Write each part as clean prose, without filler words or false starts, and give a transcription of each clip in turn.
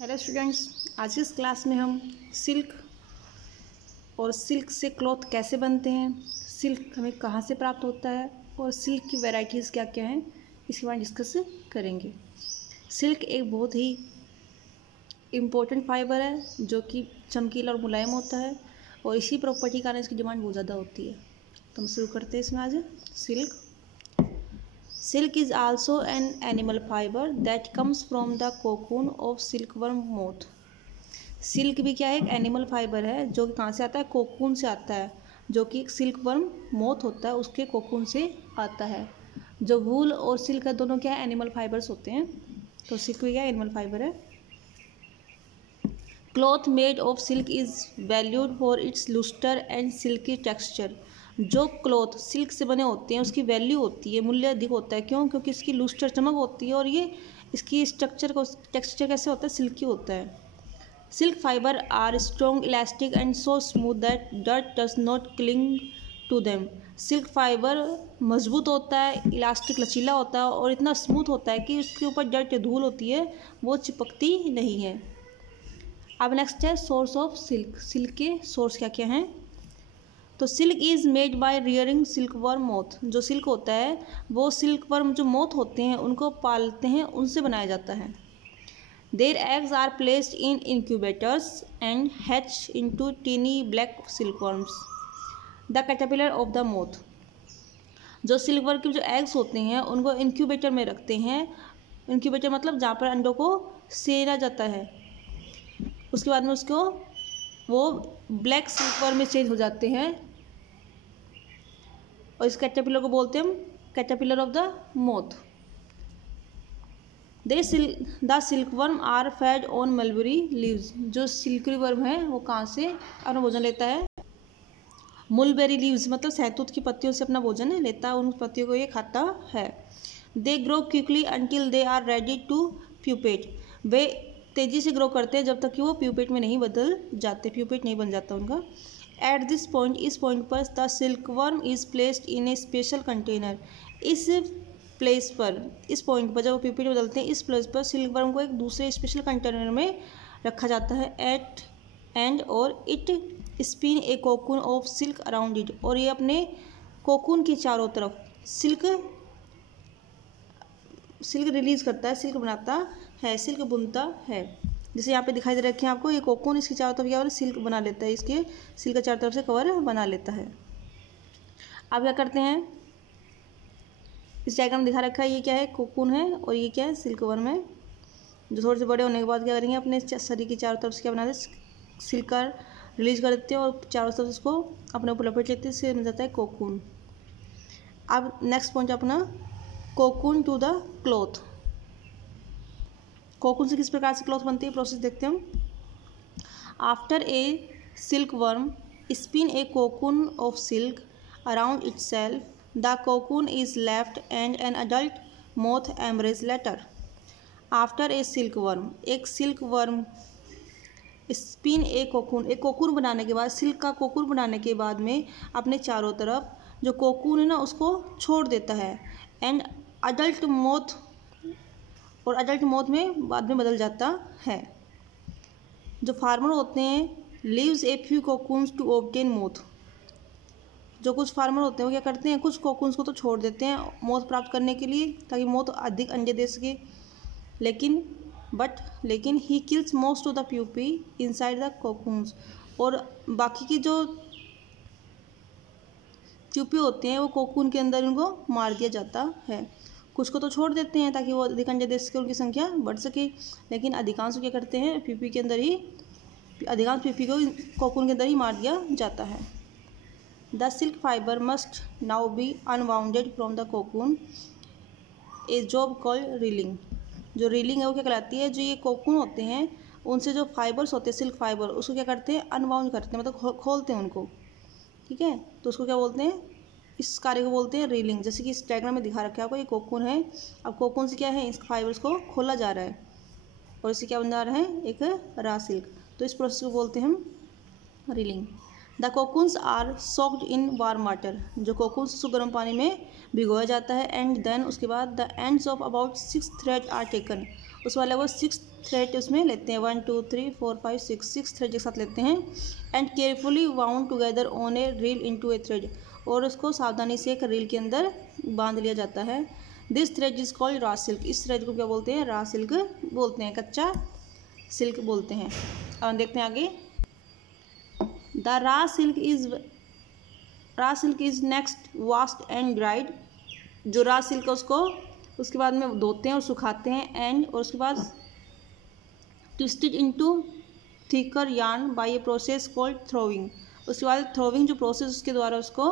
Hello students, आज की इस क्लास में हम सिल्क और सिल्क से क्लॉथ कैसे बनते हैं, सिल्क हमें कहाँ से प्राप्त होता है और सिल्क की वैरायटीज़ क्या क्या हैं इसके बारे में डिस्कस करेंगे। सिल्क एक बहुत ही इम्पोर्टेंट फाइबर है जो कि चमकीला और मुलायम होता है और इसी प्रॉपर्टी के कारण इसकी डिमांड बहुत ज़्यादा होती है। तो हम शुरू करते हैं इसमें आज। Silk is also an animal fiber that comes from the cocoon of silkworm moth. Silk भी क्या है, एक एनिमल फाइबर है जो कि कहाँ से आता है, कोकून से आता है, जो कि एक सिल्कवर्म मोथ होता है उसके कोकून से आता है। जो वूल और सिल्क है दोनों क्या है, एनिमल फाइबर्स होते हैं। तो सिल्क भी क्या है, एनिमल फाइबर है। Cloth made of silk is valued for its लुस्टर and silkie texture. जो क्लॉथ सिल्क से बने होते हैं उसकी वैल्यू होती है, मूल्य अधिक होता है। क्यों? क्योंकि इसकी लुस्टर चमक होती है और ये इसकी स्ट्रक्चर को टेक्सचर कैसे होता है, सिल्की होता है। Silk fibre are strong, elastic and so smooth that dirt does not cling to them. Silk fibre मजबूत होता है, इलास्टिक लचीला होता है और इतना स्मूथ होता है कि उसके ऊपर डर्ट या धूल होती है वो चिपकती नहीं है। अब नेक्स्ट है सोर्स ऑफ सिल्क। सिल्क के सोर्स क्या क्या हैं? तो silk is made by rearing silkworm moth. जो सिल्क होता है वो सिल्कवर्म जो मोथ होते हैं उनको पालते हैं, उनसे बनाया जाता है। Their eggs are placed in incubators and hatch into tiny black silkworms the caterpillar of the moth. जो सिल्कवर्म के जो एग्स होते हैं उनको इंक्यूबेटर में रखते हैं। इंक्यूबेटर मतलब जहाँ पर अंडों को सेरा जाता है। उसके बाद में उसको वो ब्लैक सिल्कवर्म में चेंज हो जाते हैं और इस कैटरपिलर को बोलते हैं हम caterpillar of the moth. The silkworm are fed on mulberry leaves. जो सिल्करी वर्म है वो कहाँ से अपना भोजन लेता है? मलबेरी लीव्स मतलब सहतूत की पत्तियों से अपना भोजन लेता है, उन पत्तियों को ये खाता है। They grow quickly until they are ready to pupate. वे तेज़ी से ग्रो करते हैं जब तक कि वो प्यूपेट में नहीं बदल जाते, प्यूपेट नहीं बन जाता उनका। एट दिस पॉइंट, इस पॉइंट पर the silkworm is placed in A special container. इस प्लेस पर, इस पॉइंट पर जब वो प्यूपेट बदलते हैं, इस प्लेस पर सिल्कवर्म को एक दूसरे स्पेशल कंटेनर में रखा जाता है। एट एंड और it spin a cocoon of silk around it. और ये अपने कोकून के चारों तरफ सिल्क रिलीज करता है, सिल्क बनाता है, सिल्क बुनता है। जैसे यहाँ पे दिखाई दे रखे हैं आपको, ये कोकून इसकी चारों तरफ क्या है, सिल्क बना लेता है, इसके सिल्क चारों तरफ से कवर बना लेता है। अब क्या करते हैं, इस डायग्राम में दिखा रखा है, ये क्या है, कोकून है और ये क्या है, सिल्कवर्म है। जो थोड़े से बड़े होने के बाद क्या करेंगे, अपने शरीर की चारों तरफ से क्या बना देते, सिल्क का रिलीज कर देते हैं और चारों तरफ इसको अपने ऊपर लपेट लेते हैं, इससे मिल जाता है कोकून। अब नेक्स्ट पॉइंट अपना cocoon to the cloth. Cocoon से किस प्रकार से क्लॉथ बनती है, प्रोसेस देखते हैं हम। After a silk worm spin a cocoon of silk around itself, the cocoon is left and an adult moth emerge later. After a silk worm, एक silk worm spin a cocoon बनाने के बाद, silk का cocoon बनाने के बाद में अपने चारों तरफ जो कोकून है ना उसको छोड़ देता है। एंड अडल्ट मोथ, और अडल्ट मोथ में बाद में बदल जाता है। जो फार्मर होते हैं leaves a few cocoons to obtain moth. जो कुछ फार्मर होते हैं वो क्या करते हैं, कुछ कोकून्स को तो छोड़ देते हैं मोथ प्राप्त करने के लिए, ताकि मोथ अधिक अंडे दे सके। लेकिन he kills most of the pupae inside the cocoons. और बाकी की जो प्यूपी होते हैं वो कोकून के अंदर उनको मार दिया जाता है। कुछ को तो छोड़ देते हैं ताकि वो अधिक अंडे दे सके, उनकी संख्या बढ़ सके। लेकिन अधिकांश क्या करते हैं, प्यूपी के अंदर ही, अधिकांश प्यूपी को कोकून के अंदर ही मार दिया जाता है। The silk fibre must now be unwounded from the cocoon, a job called reeling. जो रीलिंग है वो क्या कहलाती है, जो ये कोकून होते हैं उनसे जो फाइबर्स होते हैं, सिल्क फाइबर, उसको क्या करते हैं, अनवाउंड करते हैं, मतलब खोलते हैं उनको। ठीक है, तो उसको क्या बोलते हैं, इस कार्य को बोलते हैं रीलिंग। जैसे कि इस डायग्राम में दिखा रखा है आपको, ये कोकून है। अब कोकून से क्या है, इस फाइबर्स को खोला जा रहा है और इससे क्या बन जा रहा है, एक रा सिल्क। तो इस प्रोसेस को बोलते हैं हम reeling. The cocoons are soaked in warm water. जो कोकून्स उसको गर्म पानी में भिगोया जाता है। एंड देन उसके बाद the ends of about 6 thread are taken. उस वाले वो 6 थ्रेड उसमें लेते हैं, 1 2 3 4 5 6 थ्रेड एक साथ लेते हैं। And carefully wound together on A reel into A thread, और उसको सावधानी से एक रील के अंदर बांध लिया जाता है। This thread is called raw silk, इस थ्रेड को क्या बोलते हैं? रॉ सिल्क बोलते हैं, कच्चा सिल्क बोलते हैं। और देखते हैं आगे, the raw silk is next washed and dried. जो रॉ सिल्क है उसको उसके बाद में धोते हैं और सुखाते हैं, एंड और उसके बाद twisted into thicker yarn by a process called throwing. उसके बाद थ्रोविंग जो प्रोसेस, उसके द्वारा उसको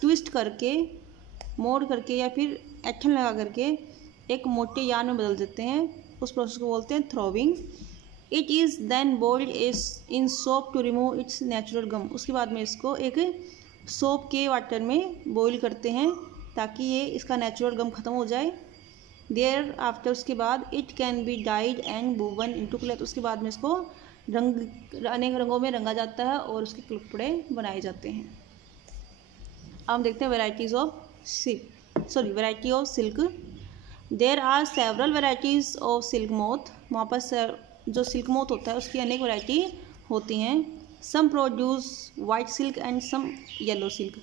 ट्विस्ट करके, मोड़ करके या फिर ऐठन लगा करके एक मोटे यार्न में बदल देते हैं। उस प्रोसेस को बोलते हैं throwing. It is then boiled in soap to remove its natural gum. उसके बाद में इसको एक सोप के वाटर में बॉईल करते हैं ताकि ये इसका नेचुरल गम ख़त्म हो जाए। देयर आफ्टर, उसके बाद it can be died and woven into cloth. उसके बाद में इसको अनेक रंगों में रंगा जाता है और उसके कपड़े बनाए जाते हैं। अब हम देखते हैं variety of silk. There are several varieties of silk moth. वहाँ पर जो सिल्क मोथ होता है उसकी अनेक वैरायटी होती हैं। Some produce white silk and some yellow silk.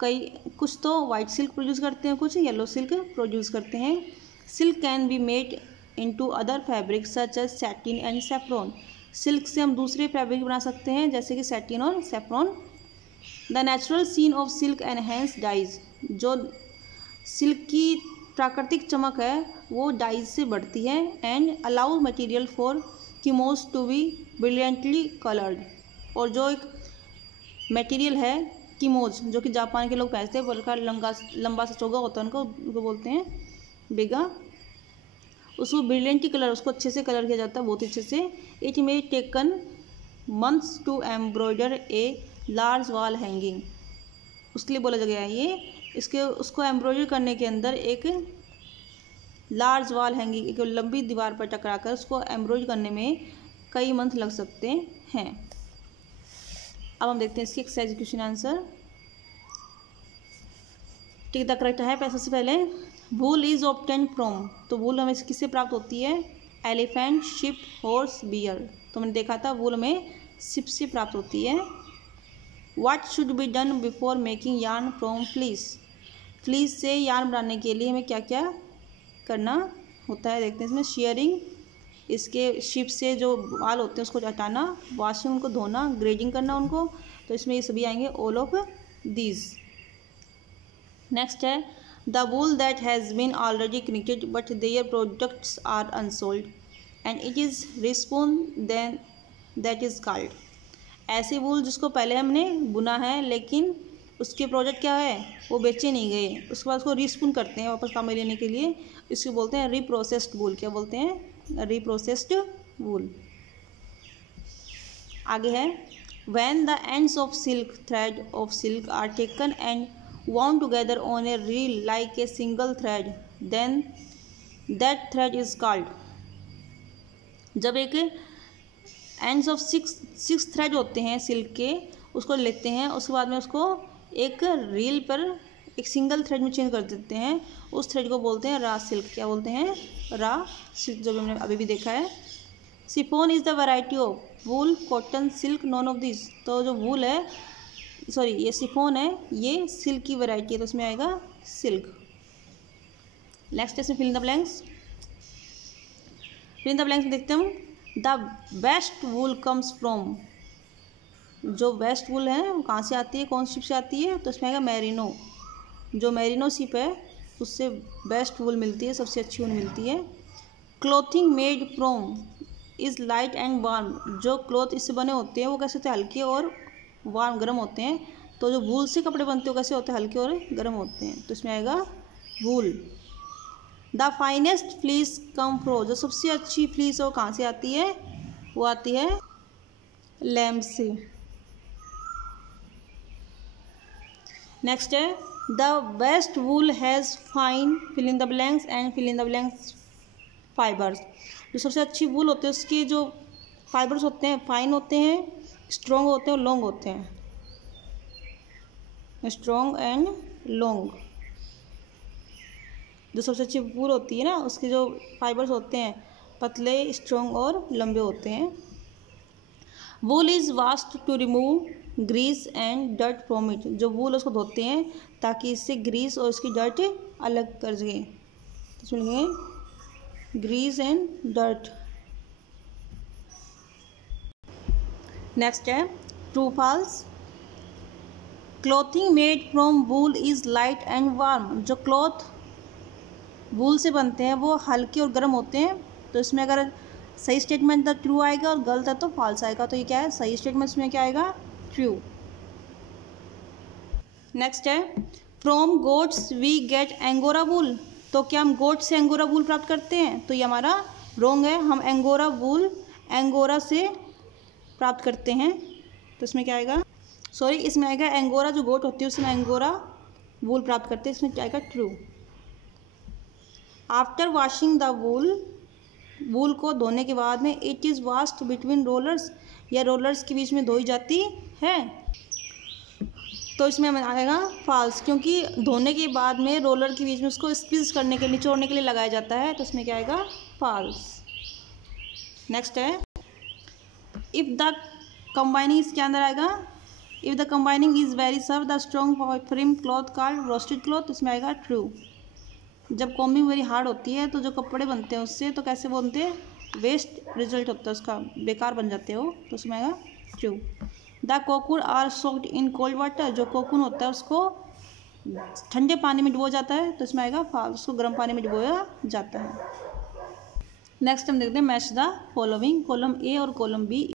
कुछ तो वाइट सिल्क प्रोड्यूस करते हैं, कुछ येलो सिल्क प्रोड्यूस करते हैं। Silk can be made into other fabric such as satin and saffron. Silk से हम दूसरे फैब्रिक बना सकते हैं जैसे कि सैटिन और saffron. The natural sheen of silk enhance dyes. जो सिल्क की प्राकृतिक चमक है वो डाइज से बढ़ती है। And allow material for kimonos to be brilliantly coloured. और जो एक मटेरियल है कीमोज, जो कि जापान के लोग पहनते हैं, बल्कि लंबा सा चोगा होता है उनको बोलते हैं बेगा। उसको ब्रिलियंटली कलर, उसको अच्छे से कलर किया जाता है, बहुत अच्छे से। It may taken months to embroider a large wall hanging. उसके लिए बोला गया है ये, उसको एम्ब्रॉयडर करने के अंदर एक लार्ज वॉल हैंगिंग, एक लंबी दीवार पर टकरा कर उसको एम्ब्रॉयडर करने में कई मंथ लग सकते हैं। अब हम देखते हैं इसकी एक्सरसाइज क्वेश्चन आंसर। ठीक, द करेक्ट है। सबसे पहले वूल इज ऑब्टेन फ्रॉम, तो वूल हमें किससे प्राप्त होती है? Elephant, sheep, horse, bear. तो मैंने देखा था वूल हमें शिप से प्राप्त होती है। What should be done before making yarn from fleece. Fleece से यार्न बनाने के लिए हमें क्या क्या करना होता है? देखते हैं इसमें। शेयरिंग, इसके शिप से जो बाल होते हैं उसको हटाना, वॉशिंग, उनको धोना, ग्रेडिंग करना उनको। तो इसमें ये सभी आएंगे, ऑल ऑफ दीज। नेक्स्ट है the wool that has been already connected but their products are unsold and it is respun then that is called. ऐसे वूल जिसको पहले हमने बुना है लेकिन उसके प्रोडक्ट क्या है, वो बेचे नहीं गए, उसके बाद उसको रिस्पून करते हैं वापस काम में लेने के लिए, इसको बोलते हैं रीप्रोसेस्ड वूल। क्या बोलते हैं? रीप्रोसेस्ड वूल। आगे है when the ends of silk thread of silk are taken and wound together on a reel like a single thread then that thread is called। जब एक एंड्स ऑफ सिक्स थ्रेड होते हैं सिल्क के, उसको लेते हैं, उसके बाद में उसको एक रील पर एक सिंगल थ्रेड में चेंज कर देते हैं, उस थ्रेड को बोलते हैं रॉ सिल्क। क्या बोलते हैं? रॉ सिल्क, जो हमने अभी भी देखा है। Chiffon is the variety of wool, cotton, silk, none of this. तो जो वूल है, सॉरी ये शिफॉन है, ये सिल्क की वैरायटी है, तो इसमें आएगा सिल्क। नेक्स्ट इसमें fill in the blanks. Fill in the blanks में देखते हम the best wool comes from. जो बेस्ट वूल है वो कहाँ से आती है, कौन सी शिप से आती है? तो इसमें आएगा मेरिनो। जो मेरिनो शिप है उससे बेस्ट वूल मिलती है, सबसे अच्छी वूल मिलती है। Clothing made from is light and warm. जो क्लॉथ इससे बने होते हैं वो कैसे होते हैं? हल्के और वार्म, गर्म होते हैं। तो जो वूल से कपड़े बनते हैं कैसे होते हैं? हल्के और गर्म होते हैं, तो इसमें आएगा वूल। द फाइनेस्ट फ्लीस कम फ्रो। जो सबसे अच्छी फ्लीस है वो कहाँ से आती है? वो आती है लैम्ब से। नेक्स्ट है the best wool has fine fill in the blanks and fill in the blanks fibres. जो सबसे अच्छी वूल होते हैं उसके जो फाइबर्स होते हैं फाइन होते हैं, स्ट्रॉन्ग होते हैं और लॉन्ग होते हैं। Strong and long. जो सबसे अच्छी वूल होती है ना, उसके जो फाइबर्स होते हैं पतले, स्ट्रॉन्ग और लंबे होते हैं। Wool is washed to remove grease and dirt from it. जो वूल उसको धोते हैं ताकि इससे ग्रीस और उसकी डर्ट अलग कर सकें। तो इसमें लिखेंगे ग्रीस एंड डर्ट। नेक्स्ट है true false. Clothing made from wool is light and warm. जो क्लॉथ वूल से बनते हैं वो हल्के और गर्म होते हैं। तो इसमें अगर सही स्टेटमेंट तो ट्रू आएगा और गलत है तो फॉल्स आएगा। तो ये क्या है, सही स्टेटमेंट इसमें क्या आएगा, ट्रू। नेक्स्ट है from goats we get angora wool. तो क्या हम गोट से एंगोरा वूल प्राप्त करते हैं? तो ये हमारा रॉन्ग है। हम एंगोरा वूल एंगोरा से प्राप्त करते हैं। तो इसमें क्या आएगा, सॉरी इसमें आएगा एंगोरा, जो गोट होती है उसमें एंगोरा वूल प्राप्त करते हैं। इसमें क्या आएगा, true. After washing the wool, wool को धोने के बाद में it is washed between rollers, या रोलर्स के बीच में धोई जाती है। तो इसमें हमें आएगा फॉल्स, क्योंकि धोने के बाद में रोलर के बीच में उसको स्क्वीज करने के लिए, निचोड़ने के लिए लगाया जाता है। तो इसमें क्या आएगा, फॉल्स। नेक्स्ट है इफ़ द कंबाइनिंग, इसके अंदर आएगा if the combining is very serve the strong frame cloth called roasted cloth. इसमें आएगा ट्रू। जब कॉम्बिंग वेरी हार्ड होती है तो जो कपड़े बनते हैं उससे, तो कैसे बनते हैं, वेस्ट रिजल्ट होता है उसका, बेकार बन जाते हो। तो उसमें आएगा true. The cocoon are soaked in cold water. जो कोकून होता है उसको ठंडे पानी में डुबो जाता है। तो इसमें आएगा फॉल्स, उसको गर्म पानी में डुबोया जाता है। नेक्स्ट हम देखते हैं match the following. Column A और कॉलम बी